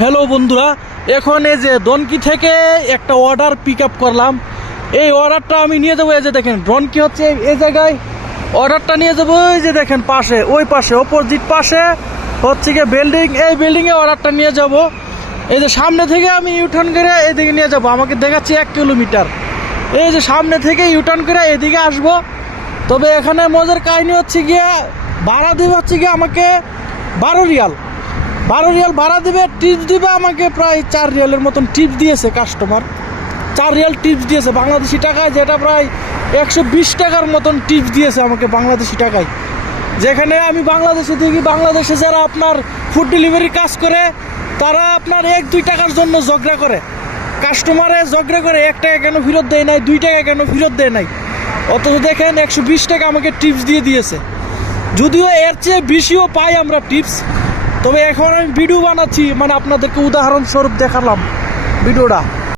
Hello বন্ধুরা, এখন এই যে ডনকি থেকে একটা অর্ডার পিক আপ করলাম। এই অর্ডারটা আমি নিয়ে যাবো। এই যে দেখেন ডনকি হচ্ছে এই জায়গায়, অর্ডারটা নিয়ে যাবো। ওই যে দেখেন পাশে, ওই পাশে অপোজিট পাশে হচ্ছে গিয়ে বিল্ডিং, এই বিল্ডিংয়ে অর্ডারটা নিয়ে যাব। এই যে সামনে থেকে আমি ইউটার্ন করে এদিকে নিয়ে যাব। আমাকে দেখাচ্ছি 1 কিলোমিটার। এই যে সামনে থেকে ইউটার্ন করে এদিকে আসবো। তবে এখানে মজার কাহিনী হচ্ছে গিয়ে ভাড়া দেবে হচ্ছে গিয়ে আমাকে 12 রিয়াল। 12 রিয়াল ভাড়া দিবে, টিপস দিবে আমাকে প্রায় 4 রিয়ালের মতন টিপস দিয়েছে কাস্টমার। 4 রিয়াল টিপস দিয়েছে বাংলাদেশি টাকায়, যেটা প্রায় 120 টাকার মতন টিপস দিয়েছে আমাকে বাংলাদেশি টাকায়। যেখানে আমি বাংলাদেশে দেখি, বাংলাদেশে যারা আপনার ফুড ডেলিভারির কাজ করে তারা আপনার 1-2 টাকার জন্য ঝগড়া করে, কাস্টমারে ঝগড়া করে 1 টাকা কেন ফেরত দেয় নাই, 2 টাকা কেন ফেরত দেয় নাই। অথচ দেখেন 120 টাকা আমাকে টিপস দিয়েছে। যদিও এর চেয়ে বেশিও পাই আমরা টিপস। তবে এখন আমি ভিডিও বানাচ্ছি, মানে আপনাদেরকে উদাহরণস্বরূপ দেখালাম ভিডিওটা।